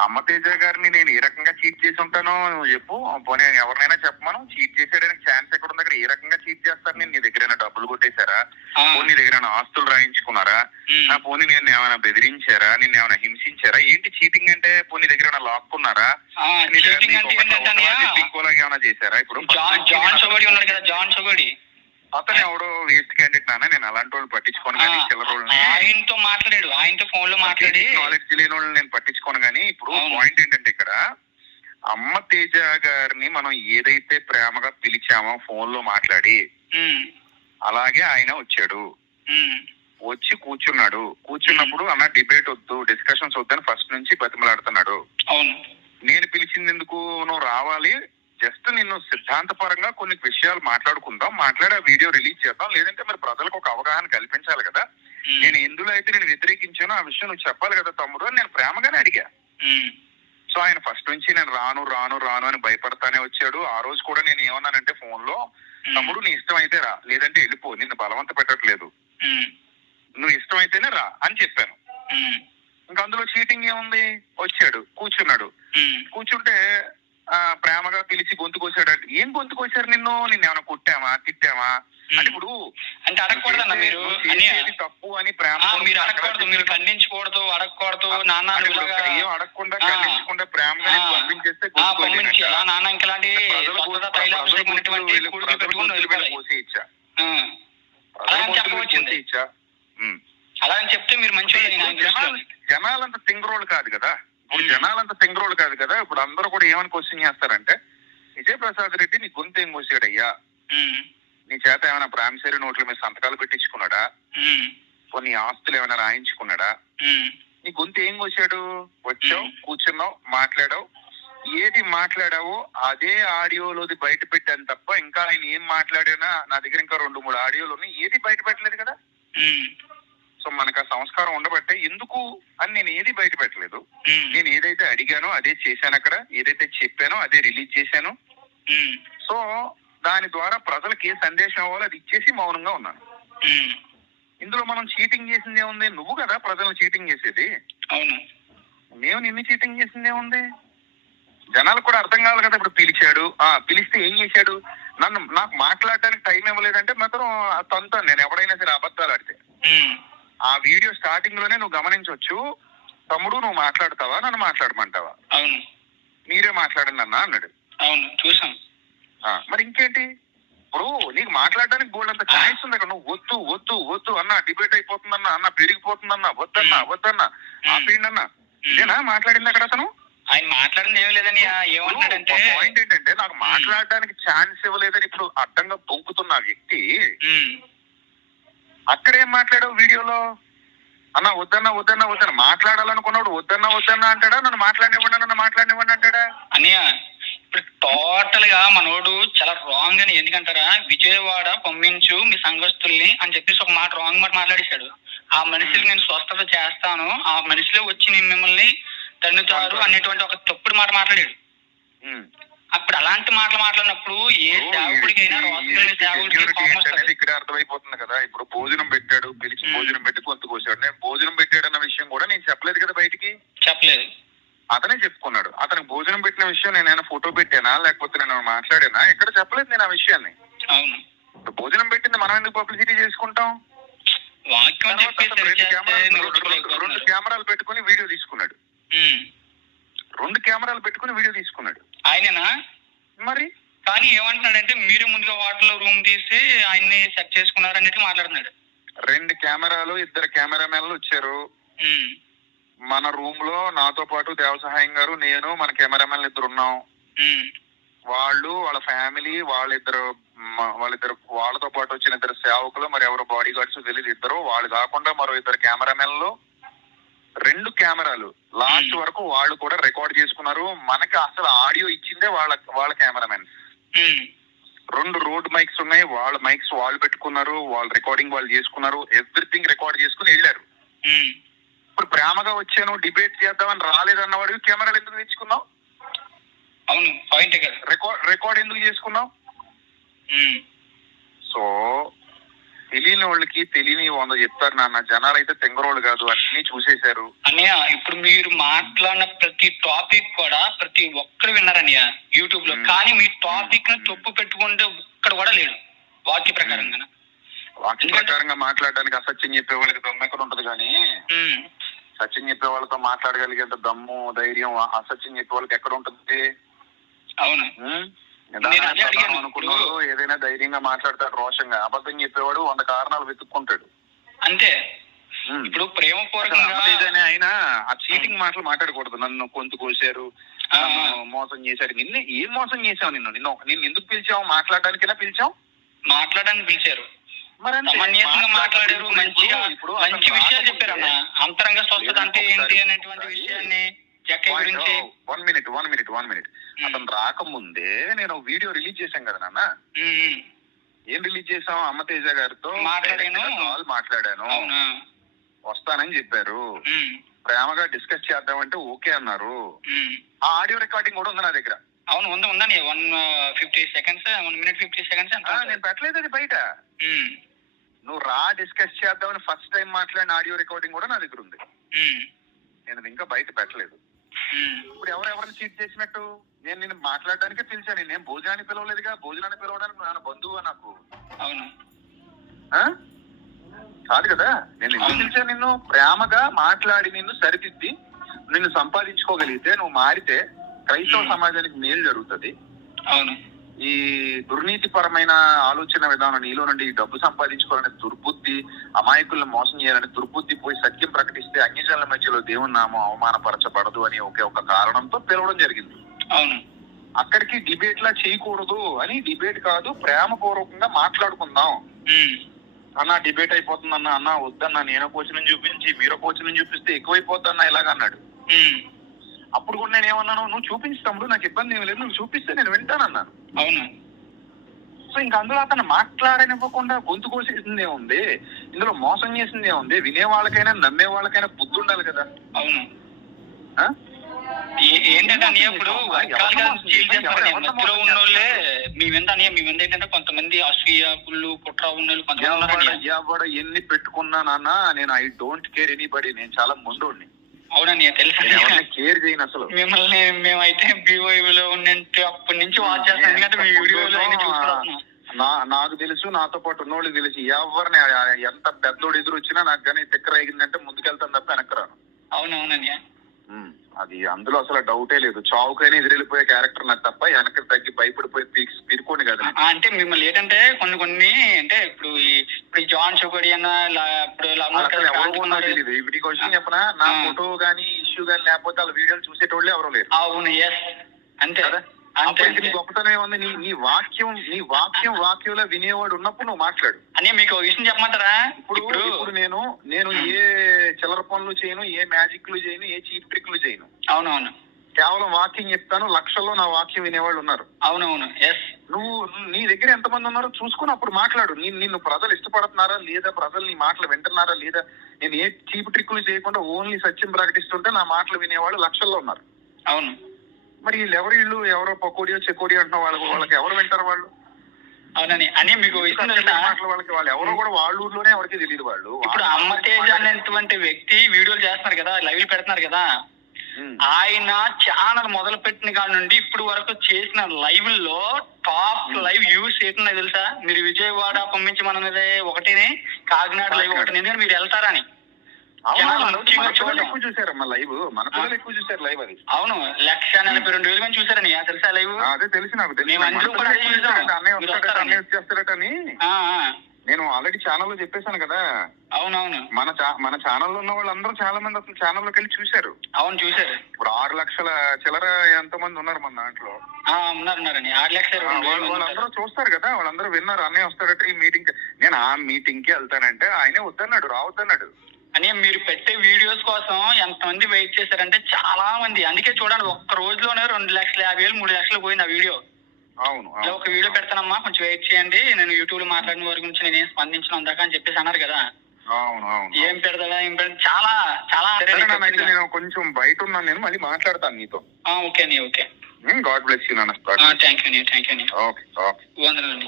అమ్మ తేజ గారిని నేను ఏ రకంగా చీట్ చేసి ఉంటానో నువ్వు చెప్పు. పోనీ ఎవరినైనా చెప్పమను. చీట్ చేసేయడానికి ఛాన్స్ ఎక్కడ ఉంది అక్కడ ఏ రకంగా చీట్ చేస్తారు? నేను నీ దగ్గర డబ్బులు కొట్టేశారా? పోనీ నీ దగ్గర ఆస్తులు రాయించుకున్నారా? పోనీ నేను ఏమైనా బెదిరించారా? నిన్ను ఏమైనా హింసించారా? ఏంటి చీటింగ్ అంటే? పోనీ దగ్గర లాక్కున్నారా? దగ్గర ఇంకోలాగా ఏమైనా చేశారా? ఇప్పుడు జాన్ జాన్ సొగడి ఉన్నాడు కదా జాన్ సొగడి అతను ఎవడో వేస్ట్ క్యాండిడేట్ నాన్న నేను అలాంటి వాళ్ళు పట్టించుకోను కానీ చిల్లర వాళ్ళని ఆయనతో మాట్లాడాడు ఆయనతో ఫోన్లో మాట్లాడి. నాలెడ్జ్ లేని వాళ్ళని నేను పట్టించుకోను కానీ ఇప్పుడు. పాయింట్ ఏంటంటే ఇక్కడ అమ్మ తేజ గారిని మనం ఏదైతే ప్రేమగా పిలిచామో ఫోన్లో మాట్లాడి అలాగే ఆయన వచ్చాడు. వచ్చి కూర్చున్నాడు. కూర్చున్నప్పుడు అన్న డిబేట్ వద్దు డిస్కషన్స్ వద్దని ఫస్ట్ నుంచి బతిమలాడుతున్నాడు. నేను పిలిచింది ఎందుకు నువ్వు రావాలి? జస్ట్ నిన్ను సిద్ధాంతపరంగా కొన్ని విషయాలు మాట్లాడుకుందాం మాట్లాడి ఆ వీడియో రిలీజ్ చేద్దాం. లేదంటే మరి ప్రజలకు ఒక అవగాహన కల్పించాలి కదా. నేను ఎందులో అయితే నేను వ్యతిరేకించానో ఆ విషయం నువ్వు చెప్పాలి కదా తమ్ముడు అని నేను ప్రేమగానే అడిగా. సో ఆయన ఫస్ట్ నుంచి నేను రాను రాను రాను అని భయపడతానే వచ్చాడు. ఆ రోజు కూడా నేను ఏమన్నానంటే ఫోన్లో తమ్ముడు నీ ఇష్టం అయితే రా. లేదంటే వెళ్ళిపో. నిన్ను బలవంత పెట్టట్లేదు. నువ్వు ఇష్టం అయితేనే రా అని చెప్పాను. ఇంకా అందులో చీటింగ్ ఏముంది? వచ్చాడు కూర్చున్నాడు. కూర్చుంటే ప్రేమగా పిలిచి గొంతు కోసాడు అంటే ఏం గొంతు కోసారు నిన్ను? నిన్ను ఏమైనా కొట్టామా తిట్టామా అంటే ఇప్పుడు అంటే అడగకూడదన్న మీరు. తప్పు అని ప్రేమ మీరు అడగకూడదు. మీరు ఖండించకూడదు అడగకూడదు నాన్న ఏం అడగకుండా. ఖండించకుండా ప్రేమగా. పంపించేస్తే పంపించి నాన్న ఇంకా ఇలాంటి ప్రజల స్వచ్ఛత గొంతులు- తైలాభిషేకమైనటువంటి ప్రజల గొంతులు కూడికి పెట్టుకుని వీళ్ళు వెళ్ళిపోవాలి కోసేయచ్చా? ఆ, ప్రజల అలా అని గొంతులు చెప్పవచ్చింది. కోసేయచ్చా? ఉమ్. అలా అని చెప్తే మీరు మంచి జనాలు జనాలంత తింగరోళ్ళు కాదు కదా జనాలంత తింగరోళ్ళు కాదు కదా ఇప్పుడు అందరూ కూడా ఏమని క్వశ్చన్ చేస్తారంటే విజయప్రసాద్ రెడ్డి నీ గొంతు ఏం కోసాడయ్యా నీ చేత ఏమైనా ప్రామిసరీ నోట్ల మీద సంతకాలు పెట్టించుకున్నాడా? కొన్ని ఆస్తులు ఏమైనా రాయించుకున్నాడా? నీ గొంతు ఏం కోసాడు వచ్చావు. కూర్చున్నావు మాట్లాడావు. ఏది మాట్లాడావో అదే ఆడియోలోది బయట పెట్టాను తప్ప ఇంకా ఆయన ఏం మాట్లాడినా? నా దగ్గర ఇంకా రెండు మూడు ఆడియోలు ఉన్నాయి. ఏది బయట పెట్టలేదు కదా? మనకు ఆ సంస్కారం ఉండబట్టే ఎందుకు అని నేను ఏది బయట పెట్టలేదు నేను ఏదైతే అడిగానో అదే చేశాను అక్కడ ఏదైతే చెప్పానో అదే రిలీజ్ చేశాను. సో దాని ద్వారా ప్రజలకు ఏ సందేశం అవ్వాలో అది ఇచ్చేసి మౌనంగా ఉన్నాను. ఇందులో మనం చీటింగ్ చేసింది ఏముంది నువ్వు కదా ప్రజలను చీటింగ్ చేసేది. అవును. మేము నిన్ను చీటింగ్ చేసింది ఏముంది జనాలకు కూడా అర్థం కావాలి కదా ఇప్పుడు పిలిచాడు. ఆ పిలిస్తే ఏం చేశాడు? నన్ను నాకు మాట్లాడడానికి టైం ఇవ్వలేదంటే మాత్రం తంతాను నేను ఎవడైనా సరే అబద్ధాలు ఆడితే. ఆ వీడియో స్టార్టింగ్లోనే నువ్వు గమనించవచ్చు తమ్ముడు నువ్వు మాట్లాడతావా? నన్ను మాట్లాడమంటావా? అవును. మీరే మాట్లాడండి అన్న అన్నాడు. అవును చూసాం. మరి ఇంకేంటి? ఇప్పుడు నీకు మాట్లాడడానికి బోల్డ్ అంత ఛాయిస్ ఉంది అక్కడ నువ్వు వద్దు వద్దు వద్దు అన్న డిబేట్ అయిపోతుందన్న అన్న పెరిగిపోతుందన్న వద్దన్న వద్దన్న ఆపేయండి అన్న ఇదేనా మాట్లాడింది అక్కడ అతను? ఆయన మాట్లాడింది ఏమీ లేదని ఆ, ఏమంటున్నాడంటే పాయింట్ ఏంటంటే నాకు మాట్లాడడానికి ఛాన్స్ ఇవ్వలేదని ఇప్పుడు అడ్డంగా పొంకుతున్న ఆ వ్యక్తి అక్కడ ఏం మాట్లాడావు వీడియోలో? అన్న వద్దన్నా వద్దన్నా వద్దన్న మాట్లాడాలనుకున్నాడు. వద్దన్నా వద్దన్నా అంటాడా? నన్ను మాట్లాడినివ్వండి నన్ను మాట్లాడినివ్వండి అంటాడా? అన్నయ్య ఇప్పుడు టోటల్గా మనోడు చాలా రాంగ్ అని ఎందుకంటారా? విజయవాడ పంపించు మీ సంఘస్థుల్ని అని చెప్పేసి ఒక మాట రాంగ్ మాట మాట్లాడేశాడు. ఆ మనుషులకి నేను స్వస్థత చేస్తాను. ఆ మనుషులే వచ్చి నేను మిమ్మల్ని తన్నుతారు అనేటువంటి ఒక తప్పుడు మాట మాట్లాడాడు. అప్పుడు అలాంటి మాటలు మాట్లాడినప్పుడు ఏ సేవకుడికైనా రాసుకునే సేవకుడికి కోపం ఇక్కడ అర్థమైపోతుంది కదా. ఇప్పుడు భోజనం పెట్టాడు పిలిచి. భోజనం పెట్టి గొంతు కోసాడు. నేను భోజనం పెట్టాడు అన్న విషయం కూడా నేను చెప్పలేదు కదా బయటికి? చెప్పలేదు. అతనే చెప్పుకున్నాడు. అతనికి భోజనం పెట్టిన విషయం నేను ఏమైనా ఫోటో పెట్టానా? లేకపోతే నేను ఏమైనా మాట్లాడానా? ఎక్కడ చెప్పలేదు నేను ఆ విషయాన్ని. అవును. ఇప్పుడు భోజనం పెట్టింది మనం ఎందుకు పబ్లిసిటీ చేసుకుంటాం? వాక్యం తర్వాత చెప్పి అతను సరి రెండు కెమెరాలు మీరు రెండు- రెండు- రెండు ఒప్పుకోలేకపోతున్నారు. కెమెరాలు పెట్టుకుని వీడియో. రెండు కెమెరాలు పెట్టుకుని వీడియో తీసుకున్నాడు. ఆయననా? మరి? కానీ ఏమంటున్నాడంటే మీరు ముందుగా వాటర్లో రూమ్ తీసి ఆయన్ని సెట్ చేసుకున్నారు అన్నట్టు మాట్లాడుతున్నాడు. రెండు కెమెరాలు ఇద్దరు కెమెరామెన్లు వచ్చారు. మన రూమ్లో నాతో పాటు దేవసహాయం గారు నేను మన కెమెరామెన్లు ఇద్దరు ఉన్నాం. వాళ్ళు వాళ్ళ ఫ్యామిలీ వాళ్ళిద్దరు వాళ్ళిద్దరు వాళ్ళతో పాటు వచ్చిన ఇద్దరు సేవకులు మరి ఎవరు బాడీ గార్డ్స్ తెలియదు ఇద్దరు. వాళ్ళు కాకుండా మరో ఇద్దరు కెమెరామెన్లు రెండు కెమెరాలు. లాస్ట్ వరకు వాళ్ళు కూడా రికార్డ్ చేసుకున్నారు. మనకి అసలు ఆడియో ఇచ్చిందే వాళ్ళ వాళ్ళ కెమెరామెన్. రెండు రోడ్ మైక్స్ ఉన్నాయి. వాళ్ళ మైక్స్ వాళ్ళు పెట్టుకున్నారు. వాళ్ళ రికార్డింగ్ వాళ్ళు చేసుకున్నారు. ఎవ్రీథింగ్ రికార్డ్ చేసుకుని వెళ్ళారు. ఇప్పుడు ప్రేమగా వచ్చాను డిబేట్ చేద్దామని రాలేదన్నవాడు కెమెరాలు ఎందుకు తెచ్చుకున్నావు? అవును పాయింటే రికార్డ్ రికార్డ్ ఎందుకు చేసుకున్నావు? సో తెలియని వాళ్ళకి తెలియని వంద చెప్తారు నాన్న. జనాలు అయితే తెంగరోళ్ళు కాదు అన్ని చూసేశారు. అన్నయ్య ఇప్పుడు మీరు మాట్లాడిన ప్రతి టాపిక్ కూడా ప్రతి ఒక్కరు విన్నారన్నయ్య యూట్యూబ్లో. కానీ మీ టాపిక్ను. తప్పు పెట్టుకుంటే ఒక్కడ కూడా లేడు. వాక్య ప్రకారంగా. వాక్య ప్రకారంగా మాట్లాడడానికి అసత్యం చెప్పే వాళ్ళకి దమ్ము ఎక్కడ ఉంటది కానీ. సత్యం చెప్పే వాళ్ళతో మాట్లాడగలిగేంత దమ్ము ధైర్యం అసత్యం చెప్పే వాళ్ళకి ఎక్కడ ఉంటుంది? అవును. అనుకున్నాడు? ఏదైనా ధైర్యంగా మాట్లాడతాడు రోషంగా. అబద్ధం చెప్పేవాడు వంద కారణాలు వెతుక్కుంటాడు. అంతే. ఇప్పుడు ప్రేమపూర్వకంగా అమ్మతేజనే ఆయన ఆ చీటింగ్ మాటలు మాట్లాడకూడదు. నన్ను కొంత కోసారు మోసం చేశారు. నిన్ను ఏం మోసం చేసావు నిన్ను? నిన్ను నిన్ను ఎందుకు పిలిచావు? మాట్లాడడానికైనా పిలిచావు? మాట్లాడడానికి పిలిచారు. మాట్లాడారు. మంచిగా ఇప్పుడు మంచి విషయాలు చెప్పారు అన్న. అంతరంగ స్వస్థత అంటే ఏంటి అనేటువంటి విషయాన్ని గురించి one minute one minute one minute అతను రాకముందే నేను వీడియో రిలీజ్ చేశాం కదా నాన్న. ఉమ్, ఉమ్. ఏం రిలీజ్ చేసాం అమ్మ తేజ గారితో? మాట్లాడాను. కాల్ మాట్లాడాను. వస్తానని చెప్పారు. ఉమ్, ప్రేమగా డిస్కస్ చేద్దామంటే ఓకే అన్నారు. ఆ ఆడియో రికార్డింగ్ కూడా ఉంది నా దగ్గర. అవును ఉంది ఉందని. One fifty seconds one minute fifty seconds నేను పెట్టలేదు అది బయట. నువ్వు రా డిస్కస్ చేద్దామని ఫస్ట్ టైం మాట్లాడిన ఆడియో రికార్డింగ్ కూడా నా దగ్గర ఉంది. నేను ఇంకా బయట పెట్టలేదు. ఇప్పుడు ఎవరెవరిని చీట్ చేసినట్టు? నేను నేను మాట్లాడడానికే పిలిచాను. నేను భోజనానికి పిలవలేదుగా. భోజనానికి పిలవడానికి నాన్న బంధువు నాకు. అవును. ఆ? కాదు కదా. నేను. పిలిచాను నిన్ను? ప్రేమగా మాట్లాడి నిన్ను సరిదిద్ది నిన్ను సంపాదించుకోగలిగితే నువ్వు మారితే క్రైస్తవ. సమాజానికి మేలు జరుగుతుంది. అవును. ఈ దుర్నీతిపరమైన ఆలోచన విధానం నీలో నుండి డబ్బు సంపాదించుకోవాలనే దుర్బుద్ధి అమాయకులను మోసం చేయాలని దుర్బుద్ధి పోయి సత్యం ప్రకటిస్తే అన్యజనుల మధ్యలో దేవుని నామం అవమానపరచబడదు అని ఒకే ఒక కారణంతో పిలవడం జరిగింది. అవును. అక్కడికి డిబేట్ లా చేయకూడదు అని డిబేట్ కాదు ప్రేమపూర్వకంగా మాట్లాడుకుందాం. ఉమ్, అన్న డిబేట్ అయిపోతుంది అన్న అన్న వద్దన్న నేను కోచనం చూపించి మీరు కోచనం చూపిస్తే ఎక్కువైపోద్ది అన్న ఇలాగ అన్నాడు. అప్పుడు కూడా నేను ఏమన్నాను నువ్వు చూపించు తమ్ముడు నాకు ఇబ్బంది ఏమి లేదు నువ్వు చూపిస్తే నేను వింటానన్నాను. అవును. సో ఇంక అందులో అతను మాట్లాడనివ్వకుండా గొంతు కోసేసిందే ఉంది ఇందులో మోసం చేసిందే ఉంది వినే వాళ్ళకైనా నమ్మే వాళ్ళకైనా బుద్ధి ఉండాలి కదా. అవును. ఏంటంటే ఇప్పుడు మీ అన్నయ్య మీ వెంట ఏంటంటే కొంతమంది అసూయ కుళ్ళు కుట్ర ఉన్నోళ్ళు కొంతమంది ఎన్ని పెట్టుకున్నా నాన్న నేను ఐ డోంట్ కేర్ ఎనీబడి నేను చాలా ముందోడిని అవునన్నయ్య తెలుసు. కేర్ చేయను అసలు. మిమ్మల్ని మేమైతే బీఓలో ఉన్నట్టు అప్పటి నుంచి వాచ్ చేస్తాం. ఎందుకంటే మీ వీడియోలో అన్ని చూస్తున్నాం. నా నాకు తెలుసు నాతో పాటు ఉన్నోళ్ళకి తెలుసు. ఎవరిని ఎంత పెద్దోడు ఎదురు వచ్చినా నాకు కానీ తిక్కర అయిందంటే ముందుకెళ్తాను తప్ప వెనక్కి రాను. అవునవునన్నయ్య ఉమ్, అది అందులో అసలు డౌటే లేదు. చావుకైనా ఎదురెళ్ళిపోయే క్యారెక్టర్ నాకు తప్ప వెనక్కి తగ్గి భయపడిపోయి పీక్స్ పిరుకోండి కదా అంటే మిమ్మల్ని ఏంటంటే కొన్ని కొన్ని అంటే ఇప్పుడు ఈ- ఇప్పుడు జాన్ లా- ఇప్పుడు అవును చెప్పనా? నా. ఫోటో గానీ ఇష్యూ గానీ లేకపోతే వాళ్ళ వీడియోలు చూసేటోళ్ళే ఎవరు లేరు. ఎస్ అంతే. కదా? అంతే. గొప్పతనం ఏముంది? నీ నీ వాక్యం నీ వాక్యం వాక్యంలో వినేవాడు ఉన్నప్పుడు నువ్వు మాట్లాడు. అని మీకు విషయం చెప్పమంటారా? ఇప్పుడు ఇప్పుడు నేను నేను ఏ చిల్లర పనులు చేయను ఏ మ్యాజిక్లు చేయను ఏ చీప్ ట్రిక్లు చేయను. అవునవును. కేవలం వాక్యం చెప్తాను లక్షల్లో నా వాక్యం వినేవాళ్ళు ఉన్నారు. అవునవును ఎస్ నువ్వు నీ దగ్గర ఎంతమంది ఉన్నారో చూసుకుని అప్పుడు మాట్లాడు. నిన్ను ప్రజలు ఇష్టపడుతున్నారా లేదా ప్రజలు నీ మాటలు వింటున్నారా లేదా నేను ఏ చీప్ ట్రిక్లు చేయకుండా ఓన్లీ సత్యం ప్రకటిస్తుంటే నా మాటలు వినేవాళ్ళు లక్షల్లో ఉన్నారు. అవును. మరి వీళ్ళు ఎవరు వీళ్ళు? ఎవరో పకోడియో చెకోడియో అంటున్న వాళ్ళకి వాళ్ళకి ఎవరు వింటారు వాళ్ళు? అవునని అని మీకు వాళ్ళకి వాళ్ళు ఎవరో కూడా వాళ్ళ ఊర్లోనే ఎవరికి తెలియదు వాళ్ళు. ఇప్పుడు అమ్మ తేజ అనేటువంటి వ్యక్తి వీడియోలు చేస్తున్నారు కదా లైవ్ పెడుతున్నారు కదా. ఆయన ఛానల్ మొదలు పెట్టిన కాడ నుండి ఇప్పుడు వరకు చేసిన లైవ్లో టాప్ లైవ్ యూస్ ఏంటో తెలుసా? మీరు విజయవాడ పంపించమన్నది ఒకటిని కాకినాడ లైవ్ ఒకటి మీరు వెళ్తారని. అవును, లక్ష నలభై రెండు వేలు మంది చూసారని. తెలుసా లైవ్ అదే తెలిసి నాకు తెలిసి మేము అందరూ కూడా నేను ఆల్రెడీ ఛానల్లో చెప్పేశాను కదా. అవునవును. మన మన ఛానల్లో ఉన్న వాళ్ళందరూ చాలా మంది అసలు ఛానల్లోకి వెళ్ళి చూశారు. అవును చూసారు ఇప్పుడు ఆరు లక్షల చిల్లర ఎంత మంది ఉన్నారు మన దాంట్లో? ఆ, ఉన్నారు ఉన్నారని ఆరు లక్షల వాళ్ళందరూ. చూస్తారు కదా వాళ్ళందరూ విన్నారు అన్నయ్య వస్తాడట ఈ మీటింగ్ నేను ఆ మీటింగ్కి వెళ్తానంటే ఆయనే వద్దన్నాడు రావద్దన్నాడు. అని మీరు పెట్టే వీడియోస్ కోసం ఎంతమంది వెయిట్ చేశారంటే చాలా మంది. అందుకే చూడండి ఒక్క రోజులోనే రెండు లక్షల యాభై వేలు మూడు లక్షలు పోయింది ఆ వీడియో అవును ఒక వీడియో పెడతానమ్మా కొంచెం వెయిట్ చేయండి. నేను యూట్యూబ్లో మాట్లాడిన వారి గురించి నేను ఏం స్పందించిన అందాక అని చెప్పేసి అన్నారు కదా. అవును అవును ఏం పెడతా ఏం పెడతా చాలా చాలా నేను కొంచెం బయట ఉన్నాను నేను మళ్ళీ మాట్లాడతాను నీతో. ఓకే అండి ఓకే. గాడ్ బ్లెస్ యూ నాన్న. Thank you thank you okay okay వందనండి